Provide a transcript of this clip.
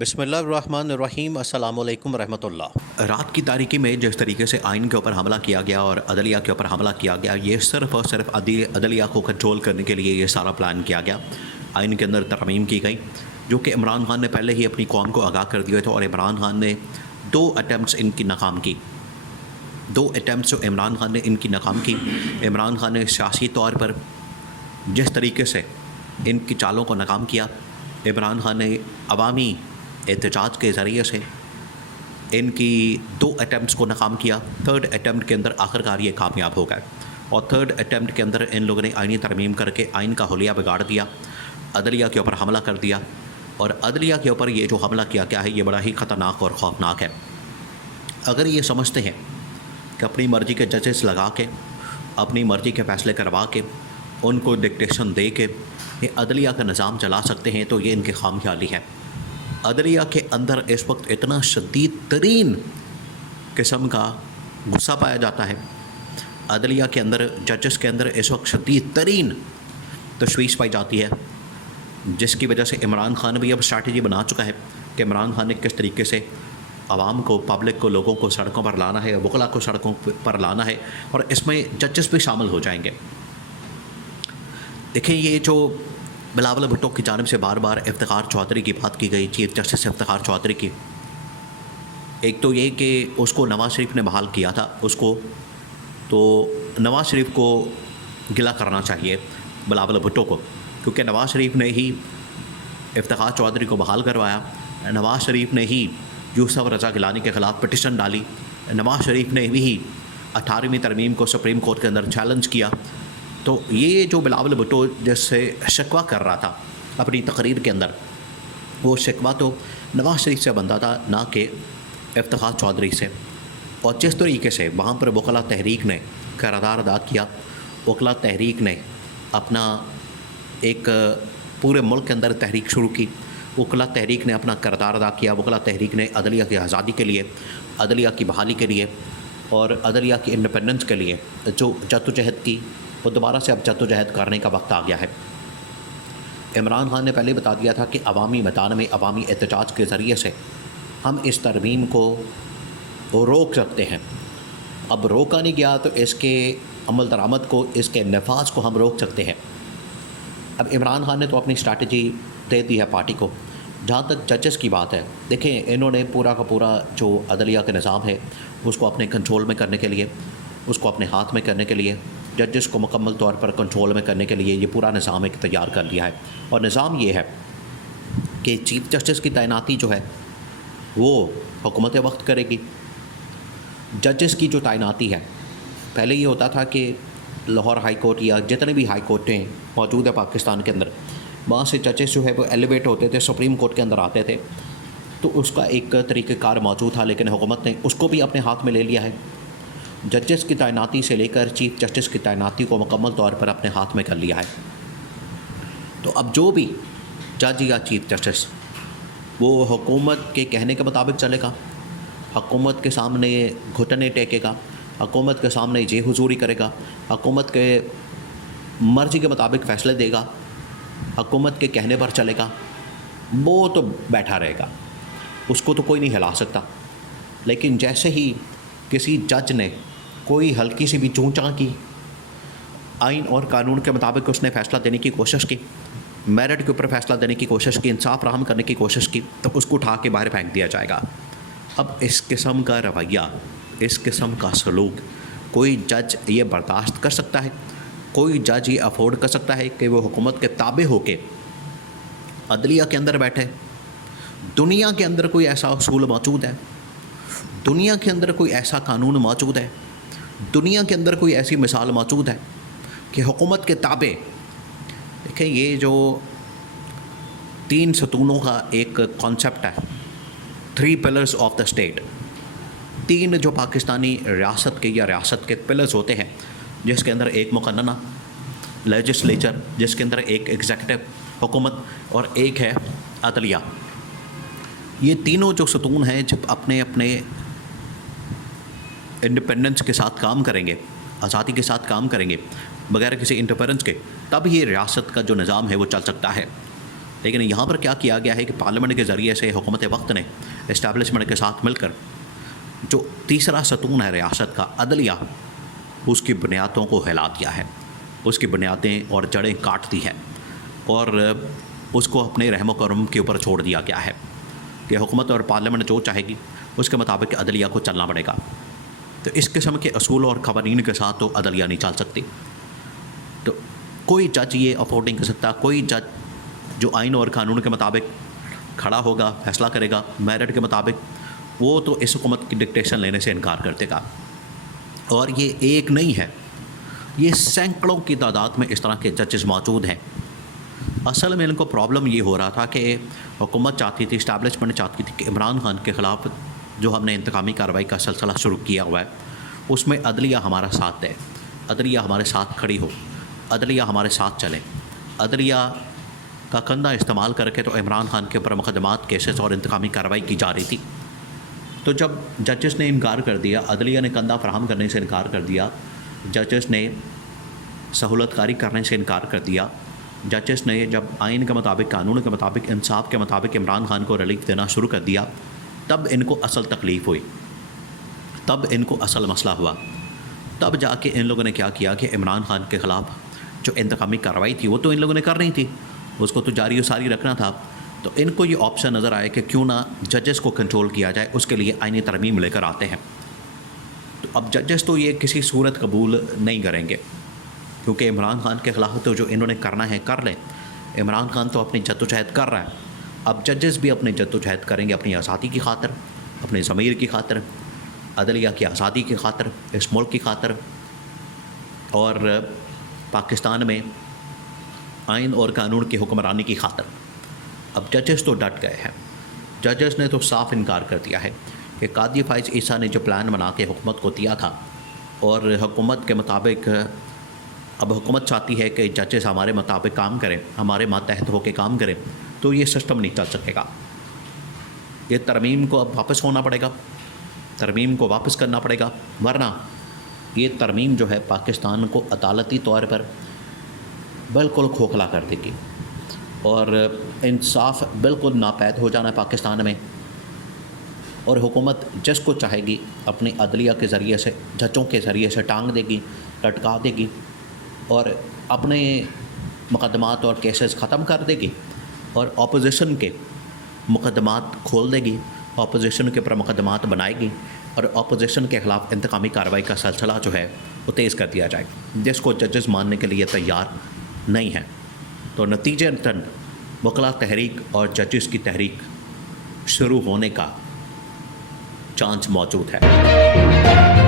بسم اللہ الرحمن الرحیم، السلام علیکم ورحمۃ اللہ۔ رات کی تاریکی میں جس طریقے سے آئین کے اوپر حملہ کیا گیا اور عدلیہ کے اوپر حملہ کیا گیا، یہ صرف اور صرف عدلیہ کو کنٹرول کرنے کے لیے یہ سارا پلان کیا گیا۔ آئین کے اندر ترمیم کی گئی جو کہ عمران خان نے پہلے ہی اپنی قوم کو آگاہ کر دیا تھا، اور عمران خان نے دو اٹیمپٹس ان کی ناکام کی۔ دو اٹیمپٹس جو عمران خان نے ان کی ناکام کی۔ عمران خان نے سیاسی طور پر جس طریقے سے ان کی چالوں کو ناکام کیا، عمران خان نے عوامی احتجاج کے ذریعے سے ان کی دو اٹیمپٹس کو ناکام کیا۔ تھرڈ اٹیمپٹ کے اندر آخرکار یہ کامیاب ہو گئے، اور تھرڈ اٹیمپٹ کے اندر ان لوگوں نے آئینی ترمیم کر کے آئین کا حلیہ بگاڑ دیا، عدلیہ کے اوپر حملہ کر دیا۔ اور عدلیہ کے اوپر یہ جو حملہ کیا گیا ہے، یہ بڑا ہی خطرناک اور خوفناک ہے۔ اگر یہ سمجھتے ہیں کہ اپنی مرضی کے ججز لگا کے، اپنی مرضی کے فیصلے کروا کے، ان کو ڈکٹیشن دے کے یہ عدلیہ کا نظام چلا سکتے ہیں، تو یہ ان کی خام خیالی ہے۔ عدلیہ کے اندر اس وقت اتنا شدید ترین قسم کا غصہ پایا جاتا ہے، عدلیہ کے اندر ججز کے اندر اس وقت شدید ترین تشویش پائی جاتی ہے، جس کی وجہ سے عمران خان بھی اب اسٹریٹجی بنا چکا ہے کہ عمران خان نے کس طریقے سے عوام کو، پبلک کو، لوگوں کو سڑکوں پر لانا ہے، وکلا کو سڑکوں پر لانا ہے، اور اس میں ججز بھی شامل ہو جائیں گے۔ دیکھیں، یہ جو بلاول بھٹو کی جانب سے بار بار افتخار چودھری کی بات کی گئی، چیف جسٹس افتخار چودھری کی، ایک تو یہ کہ اس کو نواز شریف نے بحال کیا تھا، اس کو تو نواز شریف کو گلہ کرنا چاہیے بلاول بھٹو کو، کیونکہ نواز شریف نے ہی افتخار چودھری کو بحال کروایا، نواز شریف نے ہی یوسف رضا گیلانی کے خلاف پٹیشن ڈالی، نواز شریف نے بھی 18ویں ترمیم کو سپریم کورٹ کے اندر چیلنج کیا۔ تو یہ جو بلاول بھٹو جس سے شکوہ کر رہا تھا اپنی تقریر کے اندر، وہ شکوہ تو نواز شریف سے بنتا تھا، نہ کہ افتخار چودھری سے۔ اور جس طریقے سے وہاں پر وکلا تحریک نے کردار ادا کیا، وکلا تحریک نے اپنا ایک پورے ملک کے اندر تحریک شروع کی، وکلا تحریک نے اپنا کردار ادا کیا، وکلا تحریک نے عدلیہ کی آزادی کے لیے، عدلیہ کی بحالی کے لیے اور عدلیہ کی انڈیپینڈنس کے لیے جو جدوجہد کی، وہ دوبارہ سے اب جدوجہد کرنے کا وقت آ گیا ہے۔ عمران خان نے پہلے بتا دیا تھا کہ عوامی میدان میں عوامی احتجاج کے ذریعے سے ہم اس ترمیم کو روک سکتے ہیں۔ اب روکا نہیں گیا تو اس کے عمل درآمد کو، اس کے نفاذ کو ہم روک سکتے ہیں۔ اب عمران خان نے تو اپنی اسٹریٹجی دے دی ہے پارٹی کو۔ جہاں تک ججز کی بات ہے، دیکھیں، انہوں نے پورا کا پورا جو عدلیہ کا نظام ہے اس کو اپنے کنٹرول میں کرنے کے لیے، اس کو اپنے ہاتھ میں کرنے کے لیے، ججز کو مکمل طور پر کنٹرول میں کرنے کے لیے یہ پورا نظام ایک تیار کر لیا ہے۔ اور نظام یہ ہے کہ چیف جسٹس کی تعیناتی جو ہے وہ حکومت وقت کرے گی۔ ججز کی جو تعیناتی ہے، پہلے یہ ہوتا تھا کہ لاہور ہائی کورٹ یا جتنے بھی ہائی کورٹیں موجود ہیں پاکستان کے اندر، وہاں سے ججز جو ہے وہ ایلیویٹ ہوتے تھے، سپریم کورٹ کے اندر آتے تھے، تو اس کا ایک طریقہ کار موجود تھا، لیکن حکومت نے اس کو بھی اپنے ہاتھ میں لے لیا ہے۔ ججز کی تعیناتی سے لے کر چیف جسٹس کی تعیناتی کو مکمل طور پر اپنے ہاتھ میں کر لیا ہے۔ تو اب جو بھی جج یا چیف جسٹس، وہ حکومت کے کہنے کے مطابق چلے گا، حکومت کے سامنے گھٹنے ٹیکے گا، حکومت کے سامنے جے حضوری کرے گا، حکومت کے مرضی کے مطابق فیصلے دے گا، حکومت کے کہنے پر چلے گا، وہ تو بیٹھا رہے گا، اس کو تو کوئی نہیں ہلا سکتا۔ لیکن جیسے ہی کسی جج نے کوئی ہلکی سی بھی چوں چاں کی، آئین اور قانون کے مطابق اس نے فیصلہ دینے کی کوشش کی، میرٹ کے اوپر فیصلہ دینے کی کوشش کی، انصاف فراہم کرنے کی کوشش کی، تو اس کو اٹھا کے باہر پھینک دیا جائے گا۔ اب اس قسم کا رویہ، اس قسم کا سلوک کوئی جج یہ برداشت کر سکتا ہے؟ کوئی جج یہ افورڈ کر سکتا ہے کہ وہ حکومت کے تابع ہو کے عدلیہ کے اندر بیٹھے؟ دنیا کے اندر کوئی ایسا اصول موجود ہے؟ دنیا کے اندر کوئی ایسا قانون موجود ہے؟ دنیا کے اندر کوئی ایسی مثال موجود ہے کہ حکومت کے تابع؟ دیکھیں، یہ جو 3 ستونوں کا ایک کانسیپٹ ہے، 3 پلرز آف دا اسٹیٹ، 3 جو پاکستانی ریاست کے یا ریاست کے پلرز ہوتے ہیں، جس کے اندر ایک مقننہ لیجسلیچر، جس کے اندر ایک ایگزیکٹو حکومت، اور ایک ہے عدلیہ۔ یہ تینوں جو ستون ہیں جب اپنے اپنے انڈیپینڈنس کے ساتھ کام کریں گے، آزادی کے ساتھ کام کریں گے، بغیر کسی انٹرفیرنس کے، تب یہ ریاست کا جو نظام ہے وہ چل سکتا ہے۔ لیکن یہاں پر کیا کیا گیا ہے کہ پارلیمنٹ کے ذریعے سے حکومت وقت نے اسٹیبلشمنٹ کے ساتھ مل کر جو تیسرا ستون ہے ریاست کا عدلیہ، اس کی بنیادوں کو ہلا دیا ہے، اس کی بنیادیں اور جڑیں کاٹ دی ہے، اور اس کو اپنے رحم و کرم کے اوپر چھوڑ دیا گیا ہے کہ حکومت اور پارلیمنٹ جو چاہے گی اس کے مطابق عدلیہ کو چلنا پڑے گا۔ تو اس قسم کے اصول اور قوانین کے ساتھ تو عدلیہ نہیں چل سکتی۔ تو کوئی جج یہ افورڈ نہیں کر سکتا، کوئی جج جو آئین اور قانون کے مطابق کھڑا ہوگا، فیصلہ کرے گا میرٹ کے مطابق، وہ تو اس حکومت کی ڈکٹیشن لینے سے انکار کر دے گا۔ اور یہ ایک نہیں ہے، یہ سینکڑوں کی تعداد میں اس طرح کے ججز موجود ہیں۔ اصل میں ان کو پرابلم یہ ہو رہا تھا کہ حکومت چاہتی تھی، اسٹیبلشمنٹ چاہتی تھی کہ عمران خان کے خلاف جو ہم نے انتقامی کارروائی کا سلسلہ شروع کیا ہوا ہے اس میں عدلیہ ہمارا ساتھ دے، عدلیہ ہمارے ساتھ کھڑی ہو، عدلیہ ہمارے ساتھ چلے۔ عدلیہ کا کندھا استعمال کر کے تو عمران خان کے اوپر مقدمات، کیسز اور انتقامی کارروائی کی جا رہی تھی۔ تو جب ججز نے انکار کر دیا، عدلیہ نے کندھا فراہم کرنے سے انکار کر دیا، ججز نے سہولت کاری کرنے سے انکار کر دیا، ججز نے جب آئین کے مطابق، قانون کے مطابق، انصاف کے مطابق عمران خان کو ریلیف دینا شروع کر دیا، تب ان کو اصل تکلیف ہوئی، تب ان کو اصل مسئلہ ہوا۔ تب جا کے ان لوگوں نے کیا کیا کہ عمران خان کے خلاف جو انتقامی کارروائی تھی وہ تو ان لوگوں نے کر رہی تھی، اس کو تو جاری و ساری رکھنا تھا۔ تو ان کو یہ آپشن نظر آئے کہ کیوں نہ ججز کو کنٹرول کیا جائے، اس کے لیے آئینی ترمیم لے کر آتے ہیں۔ تو اب ججز تو یہ کسی صورت قبول نہیں کریں گے، کیونکہ عمران خان کے خلاف تو جو انہوں نے کرنا ہے کر لیں۔ عمران خان تو اپنی جدوجہد کر رہا ہے، اب ججز بھی اپنی جدوجہد کریں گے، اپنی آزادی کی خاطر، اپنے ضمیر کی خاطر، عدلیہ کی آزادی کی خاطر، اس ملک کی خاطر، اور پاکستان میں آئین اور قانون کی حکمرانی کی خاطر۔ اب ججز تو ڈٹ گئے ہیں، ججز نے تو صاف انکار کر دیا ہے کہ قاضی فائز عیسیٰ نے جو پلان بنا کے حکومت کو دیا تھا، اور حکومت کے مطابق اب حکومت چاہتی ہے کہ ججز ہمارے مطابق کام کریں، ہمارے ماتحت ہو کے کام کریں، تو یہ سسٹم نہیں چل سکے گا۔ یہ ترمیم کو اب واپس ہونا پڑے گا، ترمیم کو واپس کرنا پڑے گا، ورنہ یہ ترمیم جو ہے پاکستان کو عدالتی طور پر بالکل کھوکھلا کر دے گی، اور انصاف بالکل ناپید ہو جانا ہے پاکستان میں، اور حکومت جس کو چاہے گی اپنی عدلیہ کے ذریعے سے، ججوں کے ذریعے سے ٹانگ دے گی، لٹکا دے گی، اور اپنے مقدمات اور کیسز ختم کر دے گی، اور اپوزیشن کے مقدمات کھول دے گی، اپوزیشن کے اوپر مقدمات بنائے گی، اور اپوزیشن کے خلاف انتقامی کارروائی کا سلسلہ جو ہے وہ تیز کر دیا جائے گا، جس کو ججز ماننے کے لیے تیار نہیں ہیں۔ تو نتیجتاً وکلا تحریک اور ججز کی تحریک شروع ہونے کا چانس موجود ہے۔